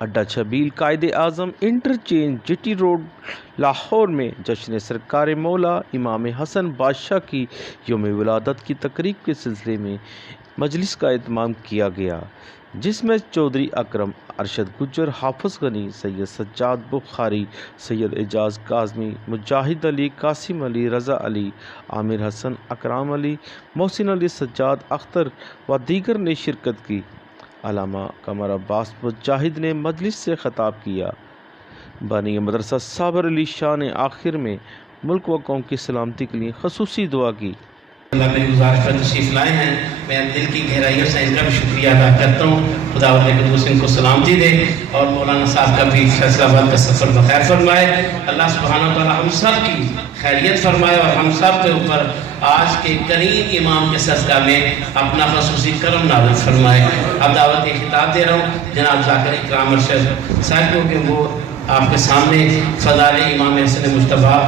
اڈا چھبیل Quaid Azam interchange جٹی road Lahore میں جشن سرکار مولا امام حسن بادشاہ کی یوم ولادت کی تقریب کے سلسلے میں مجلس کا اہتمام کیا گیا، جس میں چودھری اکرم ارشد گجر، حافظ غنی، سید سجاد بخاری، سید اعجاز کاظمی، مجاہد علی، قاسم علی، رضا علی، عامر حسن، اکرام علی، محسن علی، سجاد اختر و دیگر نے شرکت کی۔ علامہ قمر عباس مجاہد نے مجلس سے خطاب کیا۔ بانی مدرسہ صابر علی شاہ نے آخر میں ملک و قوم کی سلامتی کے لیے خصوصی دعا کی۔ اللہ میری گزارش پر تشریف لائے ہیں، میں دل کی گہرائیوں سے ان کا بھی شکریہ ادا کرتا ہوں۔ خداوند قدوس ان کو سلامتی دے اور مولانا صاحب کا بھی فیصلہ آباد کا سفر بخیر فرمائے۔ اللہ سبحانہ وتعالی ہم سب کی خیریت فرمائے اور ہم سب کے اوپر آج کے کریم امام کے صدقہ میں اپنا خصوصی کرم نازل فرمائے۔ اب دعوت خطاب دے رہا ہوں جناب ذاکر اکرام ارشد صاحب کو کہ وہ آپ کے سامنے فضائل امام حسن مجتبیٰ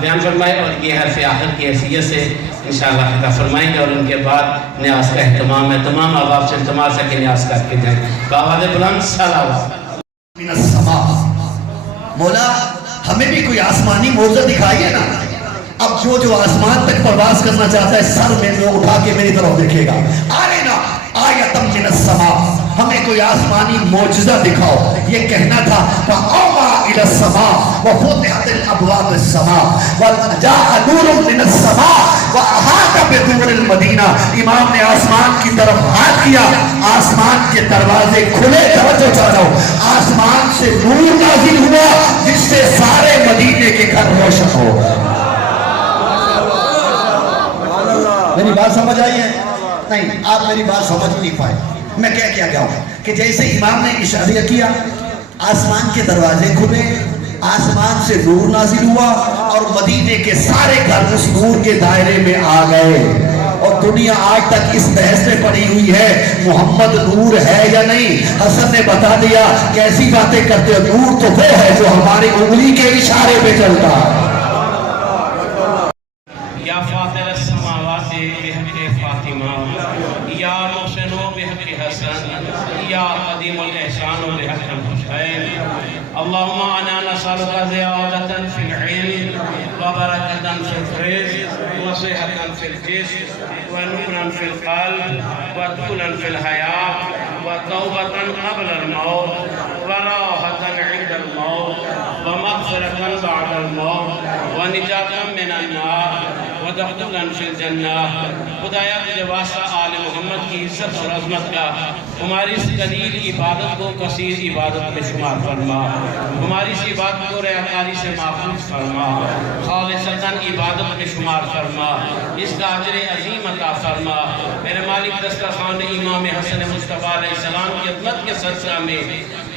بیان فرمائے اور یہ حرف آخر کی حیثیت سے انشاءاللہ خطاب فرمائیں گے اور ان کے بعد نیاز کا اہتمام ہے۔ تمام احباب سے التماس ہے کہ نیاز کر کے جائیں۔ بآواز بلند صلوات۔ من السماء، مولا ہمیں بھی کوئی آسمانی موضوع دکھائیے نا۔ اب جو آسمان تک پرواز کرنا چاہتا ہے سر میں وہ اٹھا کے میری طرف دیکھے گا۔ آلینا آیتم من السماء، ہمیں کوئی آسمانی معجزہ دکھاؤ۔ یہ کہنا تھا فَأَوْمَا إِلَى السَّمَاءِ وَفُتِحَتِ الْأَبْوَابُ السَّمَاءِ وَجَاءَ نُورٌ مِّنَ السَّمَاءِ وَأَحَاطَ بِدُورِ الْمَدِينَةِ۔ امام نے آسمان کی طرف ہاتھ کیا، آسمان کے دروازے کھلے، توجہ چاہتا ہوں، آسمان سے نور نازل ہوا جس سے سارے مدینے کے گھر روشن ہو۔ میری بات سمجھ آئی ہے؟ نہیں، آپ میری بات سمجھ نہیں پائے۔ میں کیا گیا ہوں کہ جیسے امام نے اشارہ کیا، آسمان کے دروازے کھلے، آسمان سے نور نازل ہوا اور مدینے کے سارے گھر اس نور کے دائرے میں آ گئے۔ اور دنیا آج تک اس بحث میں پڑی ہوئی ہے محمد نور ہے یا نہیں۔ حسن نے بتا دیا کیسی باتیں کرتے ہو، نور تو وہ ہے جو ہماری انگلی کے اشارے پہ چلتا ہے۔ یا فاطر السماوات بحق فاطمہ، یا محسن بحق حسن، یا قدیم الاحسان بحق الحسین۔ اللہم انا نسألک زیادة فی العلم وبرکة فی الرزق وصحة فی الجسم ونورا فی القلب وطولا فی الحیاة وتوبة قبل الموت وراحة عند الموت ومغفرة بعد الموت ونجاة من النار ودخولا فی الجنہ۔ خدایا تجھے واسطہ آل محمد کی عزت اور عظمت کا ہماری اس قلیل عبادت کو کثیر عبادت میں شمار فرما، ہماری اس عبادت کو ریاکاری سے محفوظ فرما، خالصتاً عبادت میں شمار فرما، اس کا اجر عظیم عطا فرما۔ میرے مالک دسترخوان امام حسن مجتبیٰ علیہ السلام کی عظمت کے سلسلہ میں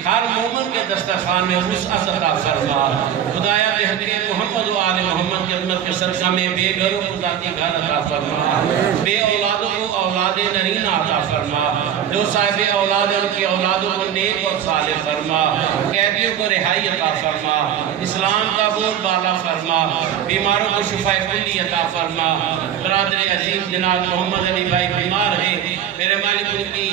ہر مومن کے دسترخوان میں وسعت عطا فرما۔ خدایا بحق محمد و آل محمد کی عظمت کے سلسلہ میں بے گھروں کو ذاتی گھر عطا فرما، بے اولادوں کو اولاد نرینہ عطا فرما، جو صاحب اولاد ان کی اولادوں کو نیک اور صالح فرما، قیدیوں کو رہائی عطا فرما، اسلام کا بول بالا فرما، بیماروں کو شفا کلی عطا فرما۔ برادر عزیز جناب محمد علی بھائی بیمار ہیں، میرے مالک ان کی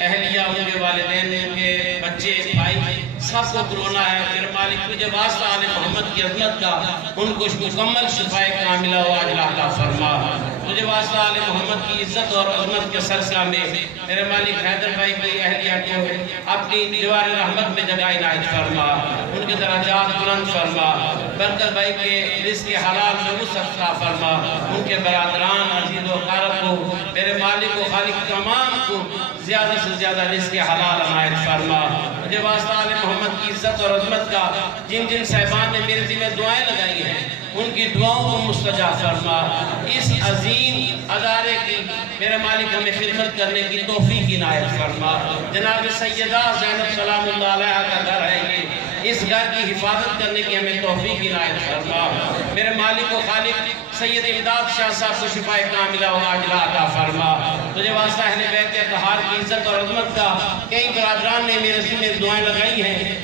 اہلیہ، ان کے والدین، ان کے بچے بھائی سب کو کرونا ہے، میرے مالک مجھے واسطہ آل محمد کی عظمت کا ان کو مکمل شفائے کاملہ و عاجلہ عطا فرما۔ مجھے واسطہ آل محمد کی عزت اور عظمت کے سلسلہ میں میرے مالک حیدر بھائی کی اہلیہ کو اپنی دیوار رحمت میں جگہ عنایت فرما، ان کے درجات بلند فرما، برکت بھائی کے رزق حلال میں وسعت عطا فرما، ان کے برادران عزیز و اقارب کو میرے مالک و خالق تمام کو زیادہ سے زیادہ رزق حلال عنایت فرما۔ مجھے واسطہ آل محمد کی عزت اور عظمت کا جن جن صاحبان نے میرے ذمہ دعائیں لگائی ہیں ان کی دعاؤں کو مستجاب فرما۔ اس عظیم ادارے کی میرے مالک ہمیں خدمت کرنے کی توفیق عنایت فرما۔ جناب سیدہ زینب سلام اللہ علیہ کا گھر ہے یہ، اس گھر کی حفاظت کرنے کی ہمیں توفیق عنایت فرما۔ میرے مالک و خالق سید امداد شاہ صاحب کو شفا کاملہ و عاجلہ عطا فرما۔ تجھے واسطہ اہل بیت اطہار کی عزت اور عظمت کا کئی برادران نے میرے ذمہ دعائیں لگائی ہیں،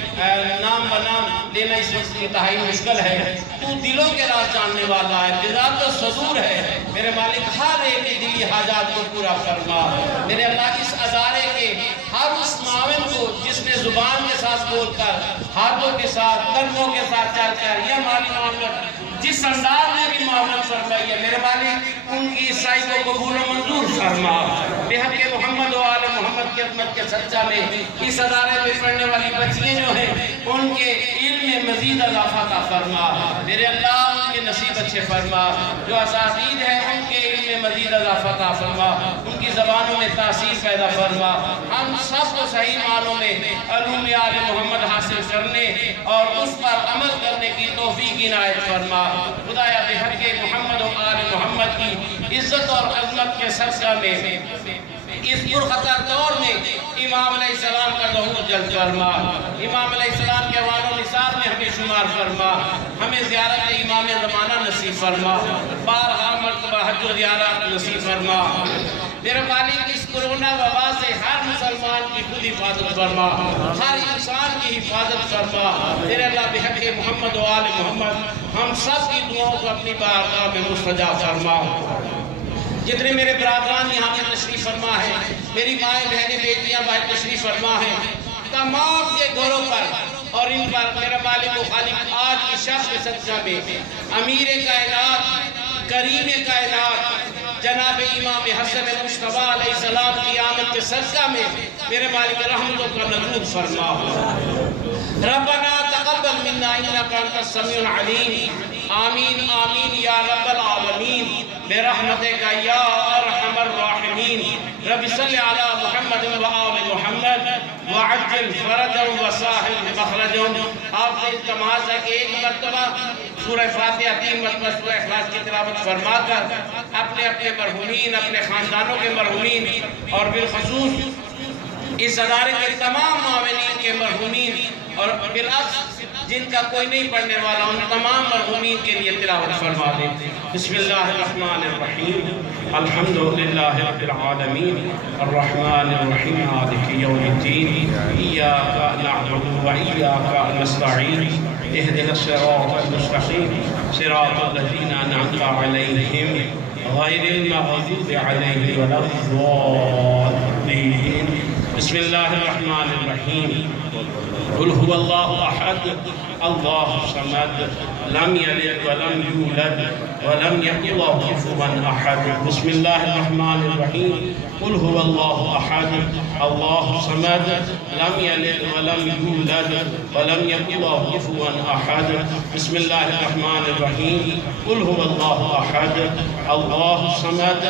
نام بنام لینا اس وقت انتہائی مشکل ہے۔ تو دلوں کے راز جاننے والا ہے، بذات الصدور ہے، میرے مالک ہر ایک دلی حاجات کو پورا فرما۔ میرے اللہ اس ادارے کے ہر اس معاون کو جس نے زبان کے ساتھ بول کر، ہاتھوں کے ساتھ، قدموں کے ساتھ چل کر یا مالی معاملت جس انداز میں بھی معاملت فرمائی ہے میرے مالک ان کی عیسائی کو قبول و منظور فرما۔ بحق محمد و آل محمد کی خدمت کے صدقہ میں اس ادارے میں پڑھنے والی بچیاں جو ہیں ان کے علم میں مزید اضافہ کا فرما۔ میرے اللہ ان کے نصیب اچھے فرما، جو اساتذہ ہیں ان کے علم میں مزید اضافہ کا فرما، ان کی زبانوں میں تاثیر پیدا فرما۔ ہم سب کو صحیح معنوں میں علوم آل محمد حاصل کرنے اور اس پر عمل کرنے کی توفیق عنایت فرما۔ خدایا بحق محمد و آل محمد کی عزت اور عظمت کے صدقہ میں اس پرخطر دور میں امام علیہ السلام کا ظہور جلد فرما، امام علیہ السلام کے وال و نصاب میں ہمیں شمار فرما، ہمیں زیارت امام زمانہ نصیب فرما، بارہا مرتبہ حج و زیارت نصیب فرما۔ میرے مالک اس کرونا وبا سے ہر مسلمان کی خود حفاظت فرما، ہر انسان کی حفاظت فرما۔ میرے اللہ بحق محمد و آل محمد ہم سب کی دعاؤں کو اپنی بارگاہ میں مستجاب فرما۔ جتنے میرے برادران یہاں پہ تشریف فرما ہے، میری مائیں بہنیں بیٹیاں بھائی تشریف فرما ہے، تمام کے گھروں پر اور ان پر میرا مالک و خالق آج کی شخص کے صدقہ میں امیر کائنات، کریم کائنات جناب امام حسن مصطفیٰ علیہ السلام کی آمد کے صدقہ میں میرے مالک رحمتوں کا نزول فرما۔ ربنا تقبل منا انک انت السمیع العلیم، آمین آمین یا رب العالمین برحمتک یا ارحم الراحمین۔ رب صلی علی محمد و آل محمد وعجل فرجهم وساہل مخرجهم۔ آپ سے التماس ہے کہ ایک مرتبہ سورہ فاتحہ 3 مرتبہ سورہ اخلاص کی تلاوت فرما کر اپنے اپنے مرحومین، اپنے خاندانوں کے مرحومین اور بالخصوص اس ادارے کے تمام معاونین کے مرحومین اور بالعکس جن کا کوئی نہیں پڑھنے والا ان تمام مرحومین کے لیے تلاوت فرما دیں۔ بسم اللہ الرحمن الرحیم، الحمدللہ رب العالمین، الرحمن الرحیم، مالک یوم الدین، ایاک نعبد و ایاک نستعین، اہدنا الصراط المستقیم، صراط الذین انعمت علیہم غیر المغضوب علیہم ولا الضالین۔ بسم اللہ الرحمن الرحیم، قل هو اللہ احد اللہ صمد لم یلد ولم یولد ولم یکن له کفوا احد۔ بسم اللہ الرحمن الرحیم، قل هو اللہ احد اللہ صمد لم یلد ولم یولد ولم یکن له کفوا احد۔ بسم اللہ الرحمن الرحیم، قل هو اللہ احد اللہ صمد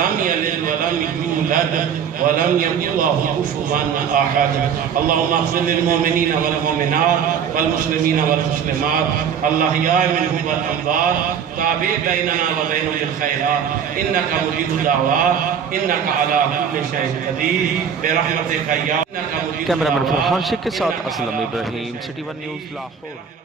لم یلد ولم یولد ولم یکن له کفوا احد۔ اللہم اغفر للمؤمنین والمؤمنات والمسلمین والمسلمات الاحیاء منهم والاموات، تابع بیننا وبینهم بالخیرات، انک مجیب الدعوات، انک علی کل شیء قدیر، برحمتک یا انک مجیب الدعوات۔ کیمرہ مین فرحان شیخ کے ساتھ اسلم ابراہیم، سٹی ون نیوز لاہور۔